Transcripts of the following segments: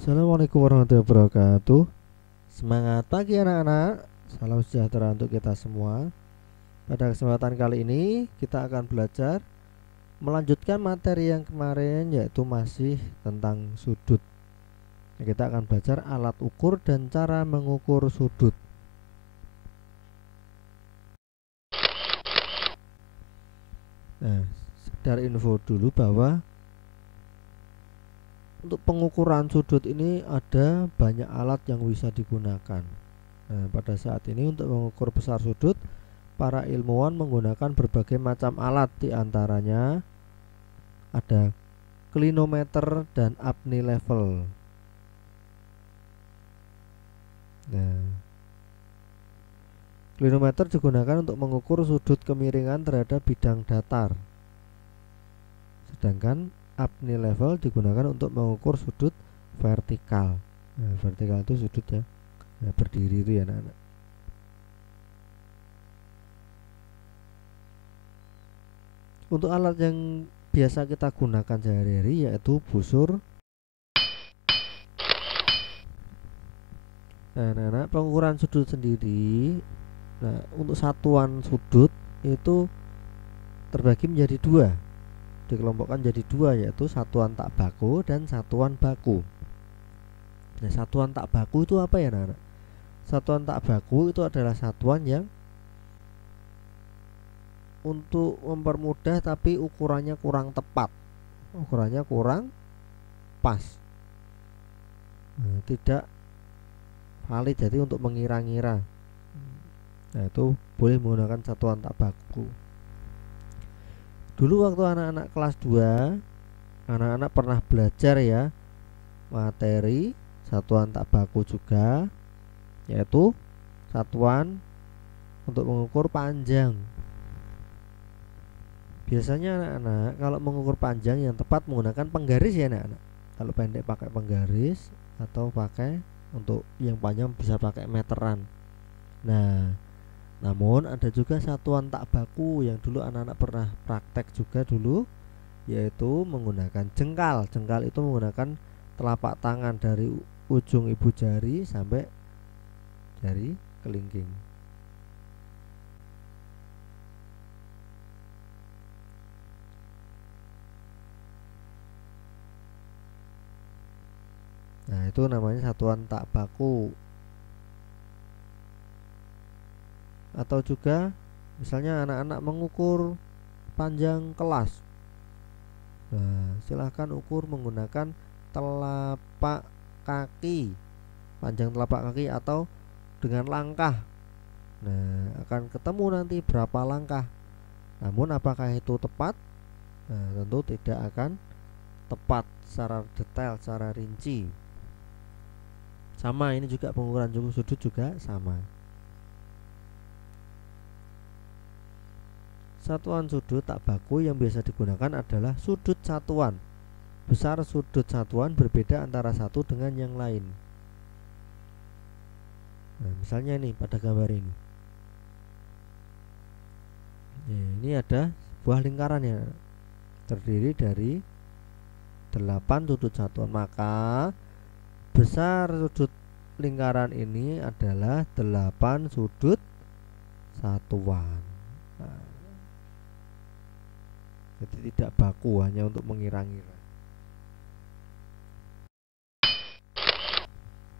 Assalamualaikum warahmatullahi wabarakatuh. Semangat pagi anak-anak. Salam sejahtera untuk kita semua. Pada kesempatan kali ini kita akan belajar melanjutkan materi yang kemarin, yaitu masih tentang sudut. Kita akan belajar alat ukur dan cara mengukur sudut. Nah, sekedar info dulu bahwa untuk pengukuran sudut ini ada banyak alat yang bisa digunakan. Nah, pada saat ini untuk mengukur besar sudut, para ilmuwan menggunakan berbagai macam alat, diantaranya ada clinometer dan Abney level. Nah, clinometer digunakan untuk mengukur sudut kemiringan terhadap bidang datar, sedangkan Abney level digunakan untuk mengukur sudut vertikal. Nah, vertikal itu sudut ya, nah, berdiri itu ya anak-anak. Untuk alat yang biasa kita gunakan sehari-hari yaitu busur. Nah, anak-anak, pengukuran sudut sendiri, nah untuk satuan sudut itu terbagi menjadi dua, dikelompokkan jadi dua, yaitu satuan tak baku dan satuan baku. Nah, satuan tak baku itu apa ya anak-anak? Satuan tak baku itu adalah satuan yang untuk mempermudah tapi ukurannya kurang tepat, ukurannya kurang pas, nah, tidak valid, jadi untuk mengira-ngira. Nah, itu boleh menggunakan satuan tak baku. Dulu waktu anak-anak kelas 2, anak-anak pernah belajar ya materi satuan tak baku juga, yaitu satuan untuk mengukur panjang. Biasanya anak-anak kalau mengukur panjang yang tepat menggunakan penggaris ya anak-anak. Kalau pendek pakai penggaris, atau pakai untuk yang panjang bisa pakai meteran. Nah, namun ada juga satuan tak baku yang dulu anak-anak pernah praktek juga dulu, yaitu menggunakan jengkal. Jengkal itu menggunakan telapak tangan dari ujung ibu jari sampai jari kelingking. Nah, itu namanya satuan tak baku. Atau juga misalnya anak-anak mengukur panjang kelas. Nah, silahkan ukur menggunakan telapak kaki, panjang telapak kaki atau dengan langkah. Nah, akan ketemu nanti berapa langkah. Namun apakah itu tepat? Nah, tentu tidak akan tepat secara detail, secara rinci. Sama, ini juga pengukuran sudut juga sama. Satuan sudut tak baku yang biasa digunakan adalah sudut satuan. Besar sudut satuan berbeda antara satu dengan yang lain. Nah, misalnya ini pada gambar ini. Ini ada sebuah lingkaran ya, terdiri dari 8 sudut satuan. Maka besar sudut lingkaran ini adalah 8 sudut satuan. Nah, jadi tidak baku, hanya untuk mengira-ngira.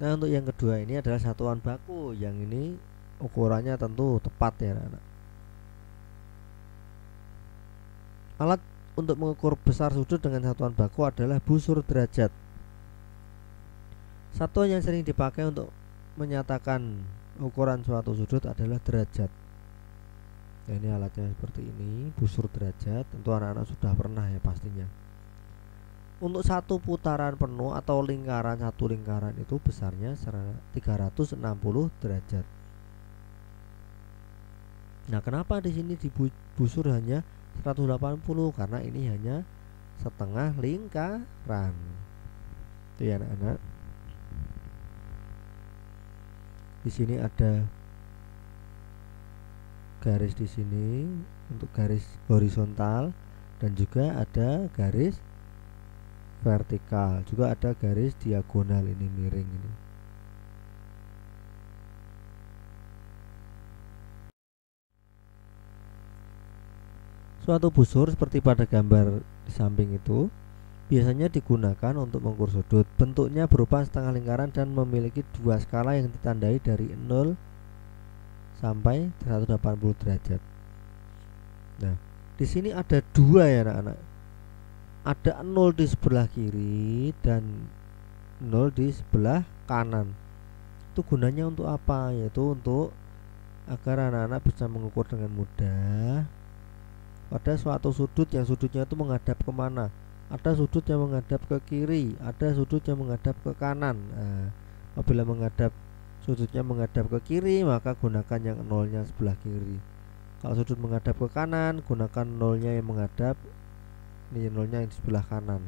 Nah, untuk yang kedua ini adalah satuan baku. Yang ini ukurannya tentu tepat ya anak-anak. Alat untuk mengukur besar sudut dengan satuan baku adalah busur derajat. Satuan yang sering dipakai untuk menyatakan ukuran suatu sudut adalah derajat. Nah, ini alatnya seperti ini, busur derajat. Tentu anak-anak sudah pernah ya pastinya. Untuk satu putaran penuh atau lingkaran, satu lingkaran itu besarnya 360 derajat. Nah, kenapa di sini busur hanya 180? Karena ini hanya setengah lingkaran. Itu ya anak-anak. Di sini ada garis di sini untuk garis horizontal, dan juga ada garis vertikal, juga ada garis diagonal ini miring ini. Suatu busur seperti pada gambar di samping itu biasanya digunakan untuk mengukur sudut. Bentuknya berupa setengah lingkaran dan memiliki dua skala yang ditandai dari 0 sampai 180 derajat. Nah, di sini ada dua ya anak-anak. Ada 0 di sebelah kiri dan 0 di sebelah kanan. Itu gunanya untuk apa? Yaitu untuk agar anak-anak bisa mengukur dengan mudah pada suatu sudut yang sudutnya itu menghadap kemana. Ada sudut yang menghadap ke kiri, ada sudut yang menghadap ke kanan. Nah, apabila sudutnya menghadap ke kiri, maka gunakan yang nolnya sebelah kiri. Kalau sudut menghadap ke kanan, gunakan nolnya yang menghadap, ini nolnya yang di sebelah kanan.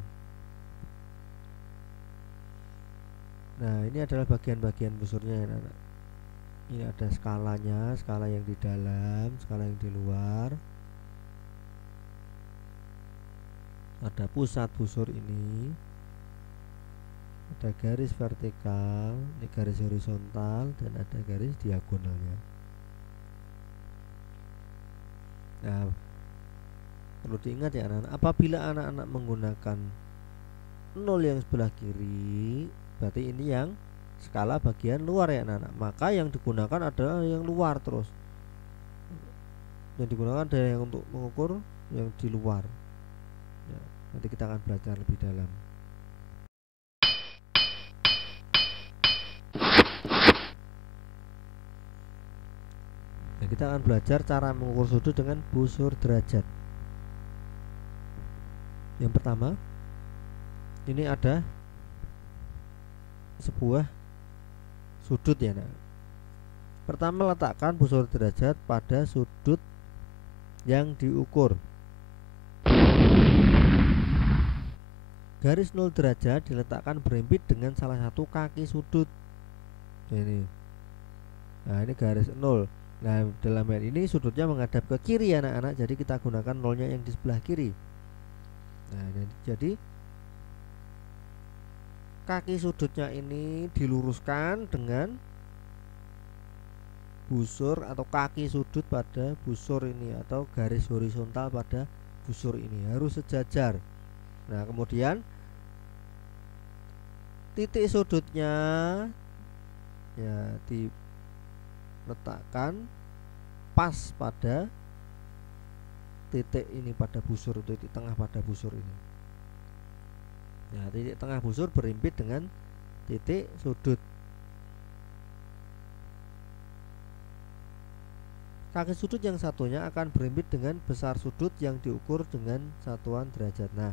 Nah, ini adalah bagian-bagian busurnya ya anak. Ini ada skalanya, skala yang di dalam, skala yang di luar. Ada pusat busur ini, ada garis vertikal, ini garis horizontal, dan ada garis diagonalnya. Nah, perlu diingat ya anak-anak, apabila anak-anak menggunakan 0 yang sebelah kiri, berarti ini yang skala bagian luar ya anak-anak. Maka yang digunakan adalah yang luar terus. Yang digunakan adalah yang untuk mengukur yang di luar. Ya, nanti kita akan belajar lebih dalam. Nah, kita akan belajar cara mengukur sudut dengan busur derajat. Yang pertama, ini ada sebuah sudut ya nah. Pertama, letakkan busur derajat pada sudut yang diukur. Garis 0 derajat diletakkan berhimpit dengan salah satu kaki sudut. Ini. Nah, ini garis 0. Nah, dalam hal ini sudutnya menghadap ke kiri ya anak-anak, jadi kita gunakan nolnya yang di sebelah kiri. Nah, jadi kaki sudutnya ini diluruskan dengan busur atau kaki sudut pada busur ini, atau garis horizontal pada busur ini harus sejajar. Nah, kemudian titik sudutnya ya diletakkan pas pada titik ini pada busur, titik tengah pada busur ini. Nah, titik tengah busur berhimpit dengan titik sudut. Kaki sudut yang satunya akan berhimpit dengan besar sudut yang diukur dengan satuan derajat. Nah,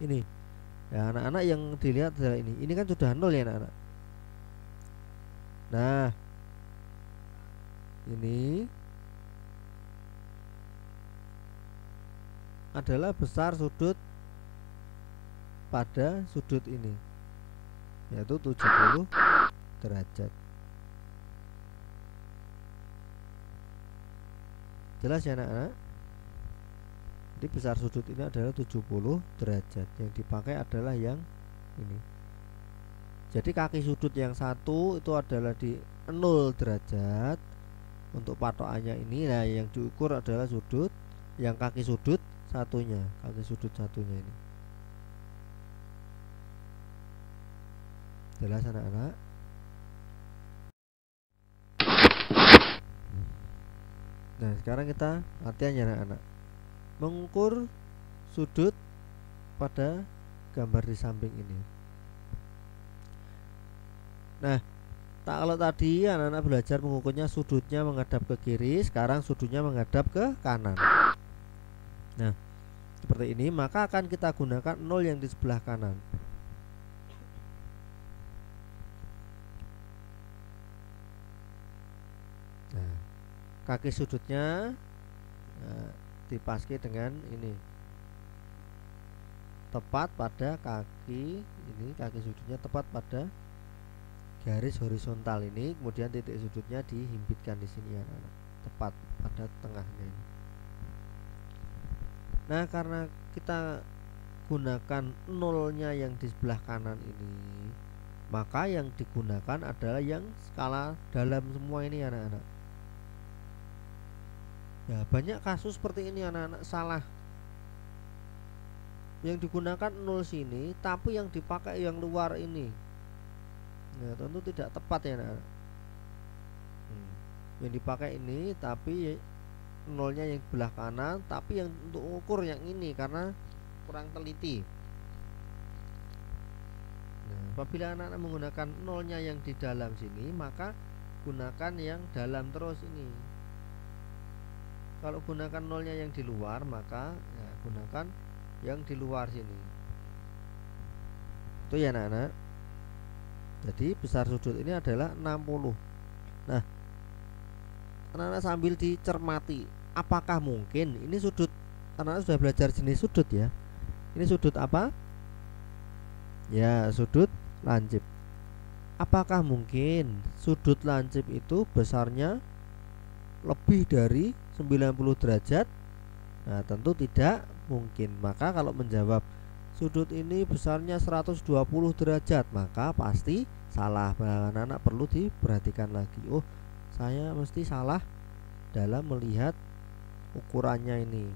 ini ya anak-anak, yang dilihat adalah ini kan sudah 0 ya anak-anak. Nah, ini adalah besar sudut pada sudut ini, yaitu 70 derajat. Jelas ya anak-anak? Jadi besar sudut ini adalah 70 derajat. Yang dipakai adalah yang ini. Jadi kaki sudut yang satu itu adalah di 0 derajat. Untuk patokannya ini, nah yang diukur adalah sudut yang kaki sudut satunya, kaki sudut satunya ini. Jelas anak-anak? Nah, sekarang kita latihan ya anak-anak, mengukur sudut pada gambar di samping ini. Nah, kalau tadi anak-anak belajar mengukurnya sudutnya menghadap ke kiri, sekarang sudutnya menghadap ke kanan. Nah, seperti ini, maka akan kita gunakan 0 yang di sebelah kanan. Nah, kaki sudutnya dipaski dengan ini, tepat pada kaki ini, kaki sudutnya tepat pada garis horizontal ini, kemudian titik sudutnya dihimpitkan di sini ya anak-anak, tepat pada tengahnya ini. Nah, karena kita gunakan nolnya yang di sebelah kanan ini, maka yang digunakan adalah yang skala dalam semua ini anak-anak. Ya, banyak kasus seperti ini anak-anak salah. Yang digunakan 0 sini, tapi yang dipakai yang luar ini. Nah, tentu tidak tepat ya anak-anak. Yang dipakai ini, tapi nolnya yang sebelah kanan, tapi yang untuk ukur yang ini karena kurang teliti. Nah, apabila anak-anak menggunakan nolnya yang di dalam sini, maka gunakan yang dalam terus ini. Kalau gunakan nolnya yang di luar, maka ya, gunakan yang di luar sini. Itu ya anak-anak. Jadi besar sudut ini adalah 60. Nah, anak-anak sambil dicermati, apakah mungkin ini sudut, anak-anak sudah belajar jenis sudut ya. Ini sudut apa? Ya, sudut lancip. Apakah mungkin sudut lancip itu besarnya lebih dari 90 derajat? Nah, tentu tidak mungkin. Maka kalau menjawab sudut ini besarnya 120 derajat, maka pasti salah. Anak-anak perlu diperhatikan lagi. Oh, saya mesti salah dalam melihat ukurannya ini.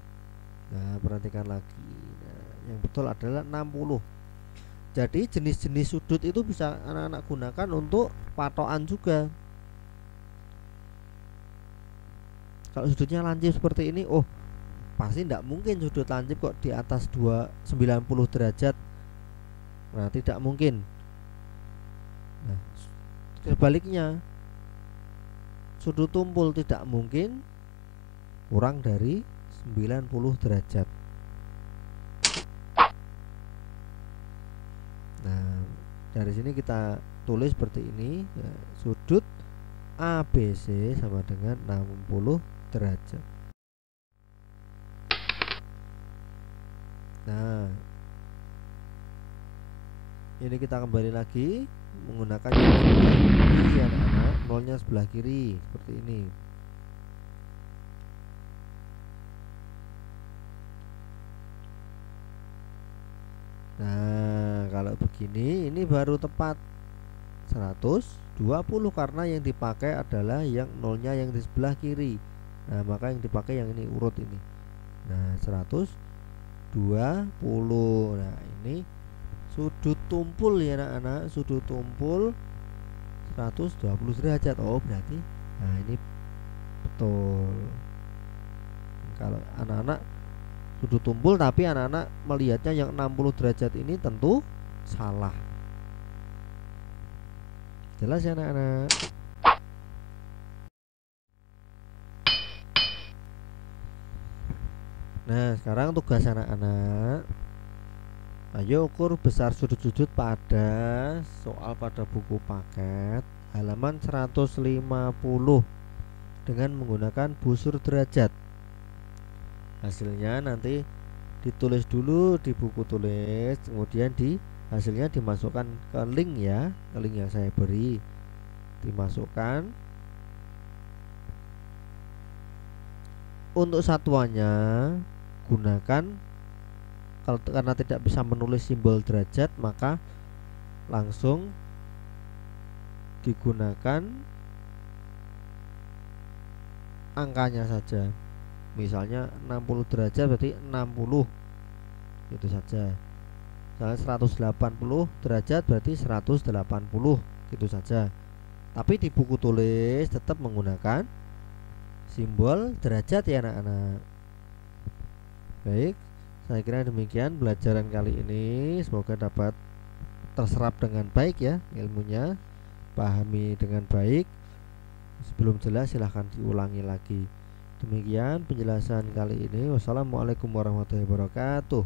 Nah, perhatikan lagi. Nah, yang betul adalah 60. Jadi jenis-jenis sudut itu bisa anak-anak gunakan untuk patokan juga. Kalau sudutnya lancip seperti ini, oh pasti tidak mungkin sudut lancip kok di atas 90 derajat. Nah, tidak mungkin. Nah, sebaliknya, sudut tumpul tidak mungkin kurang dari 90 derajat. Nah, dari sini kita tulis seperti ini ya, sudut ABC sama dengan 60 derajat. Nah, ini kita kembali lagi menggunakan yang sebelah kiri anak-anak, nolnya sebelah kiri seperti ini. Nah, kalau begini ini baru tepat 120 karena yang dipakai adalah yang nolnya yang di sebelah kiri. Nah, maka yang dipakai yang ini urut ini. Nah, 120. Nah, ini sudut tumpul ya anak-anak, sudut tumpul 120 derajat. Oh, berarti nah ini betul. Kalau anak-anak sudut tumpul tapi anak-anak melihatnya yang 60 derajat ini tentu salah. Jelas ya anak-anak? Nah, sekarang tugas anak-anak, ayo ukur besar sudut-sudut pada soal pada buku paket halaman 150 dengan menggunakan busur derajat. Hasilnya nanti ditulis dulu di buku tulis, kemudian hasilnya dimasukkan ke link ya, ke link yang saya beri, dimasukkan. Untuk satuannya gunakan, karena tidak bisa menulis simbol derajat maka langsung digunakan angkanya saja. Misalnya 60 derajat berarti 60, itu saja. Misalnya 180 derajat berarti 180, gitu saja. Tapi di buku tulis tetap menggunakan simbol derajat ya anak-anak. Baik, saya kira demikian pelajaran kali ini. Semoga dapat terserap dengan baik ya ilmunya, pahami dengan baik. Sebelum jelas silahkan diulangi lagi. Demikian penjelasan kali ini. Wassalamualaikum warahmatullahi wabarakatuh.